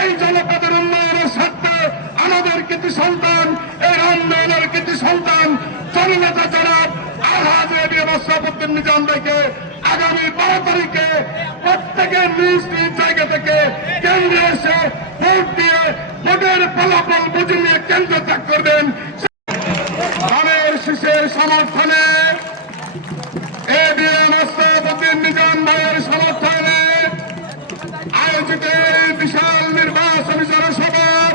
এই জনপদের উন্নয়নের স্বার্থে আমাদের কৃতি সন্তান, এই উন্নয়নের কৃতি সন্তান জননেতা জনাব আলহাজ এবিএম আশরাফুদ্দিন নিজাম ভাইকে আগামী 12 তারিখে প্রত্যেকের নিজ নিজ জায়গা থেকে কেন্দ্রে এসে ভোট দিয়ে ভোটের ফলাফল বুঝে নিয়ে কেন্দ্র ত্যাগ করবেন। ধানের শীষের সমর্থনে এবিএম আশরাফুদ্দিন নিজাম ভাইয়ের সমর্থনে আয়োজিত এই বিশাল নির্বাচনী জনসভার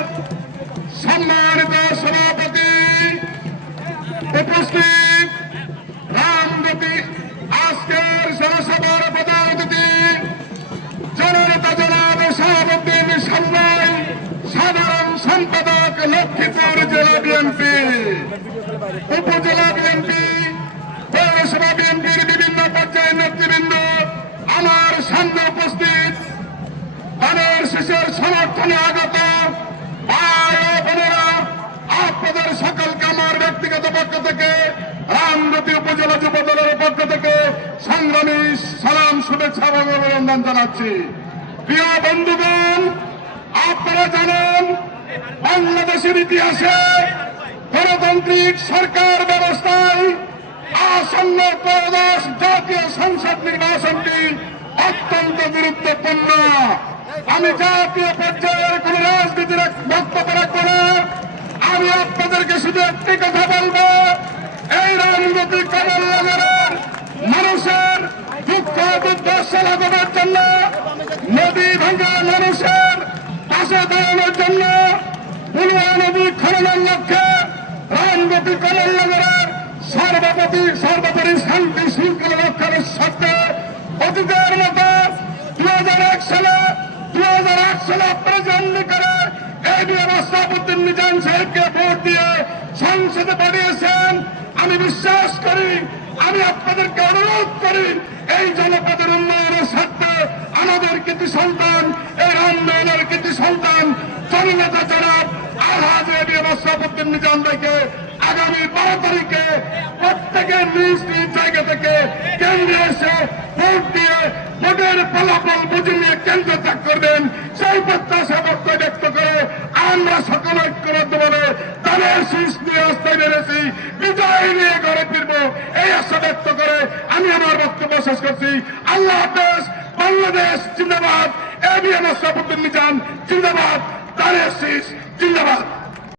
সম্মানিত সভাপতি উপস্থিত রামগতি আজকের জনসভার প্রধান অতিথি জননেতা জনাব শাহাবুদ্দিন সামলাই, সাধারণ সম্পাদক লক্ষ্মীপুর জেলা বিএনপি, উপজেলা বিএনপি, পৌরসভা বিএনপির বিভিন্ন পর্যায়ের নেতৃবৃন্দ, আমার সামনে উপস্থিত ধানের শীষের সমর্থনে আগত ভাই ও বোনেরা, আপনাদের সকলকে আমার ব্যক্তিগত পক্ষ থেকে রামগতি উপজেলা যুব দলের পক্ষ থেকে সংগ্রামী সালাম, শুভেচ্ছা এবং অভিনন্দন জানাচ্ছি। প্রিয় বন্ধুগণ, আপনারা জানেন বাংলাদেশের ইতিহাসে গণতান্ত্রিক সরকার ব্যবস্থায় আসন্ন ত্রয়োদশ জাতীয় সংসদ নির্বাচনটি অত্যন্ত গুরুত্বপূর্ণ। আমি জাতীয় পর্যায়ের কোন রাজনীতির বক্তব্য রাখবো না, আমি আপনাদেরকে শুধু একটি কথা বলবো, এই রামগতি কমলনগরের মানুষের দুঃখ দুর্দশা লাঘবের জন্য, নদী ভাঙা মানুষের পাশে দাঁড়ানোর জন্য, বুলুয়া নদী খননের লক্ষ্যে রামগতি কমলনগরের সর্বোপরি শান্তি শৃঙ্খলা রক্ষার স্বার্থে অতীতের মতো 2001 সালে আপনারা জাননি করে এবিএম আশরাফুদ্দিন নিজাম সাহেবকে ভোট দিয়ে সংসদে পাঠিয়েছেন। আমি বিশ্বাস করি, আমি আপনাদেরকে অনুরোধ করি, এই জনপদের উন্নয়নের স্বার্থে আমাদের কৃতি সন্তান, এই উন্নয়নের কৃতি সন্তান জননেতা জনাব আলহাজ এবিএম আশরাফুদ্দিন নিজাম ভাইকে আগামী 12 তারিখে প্রত্যেকের নিজ নিজ জায়গা থেকে কেন্দ্রে এসে ভোট দিয়ে ভোটের ফলাফল বুঝে নিয়ে কেন্দ্র ত্যাগ করবেন, সেই প্রত্যাশা ব্যক্ত করে আমরা সকল ঐক্যবদ্ধভাবে ধানের শীষ নিয়ে রাস্তায় বেড়েছি, বিজয় নিয়ে ঘরে ফিরবো, এই আশা ব্যক্ত করে আমি আমার বক্তব্য শেষ করছি। আল্লাহ হাফেজ। বাংলাদেশ জিন্দাবাদ। এবিএম আশরাফুদ্দিন নিজাম জিন্দাবাদ। ধানের শীষ জিন্দাবাদ।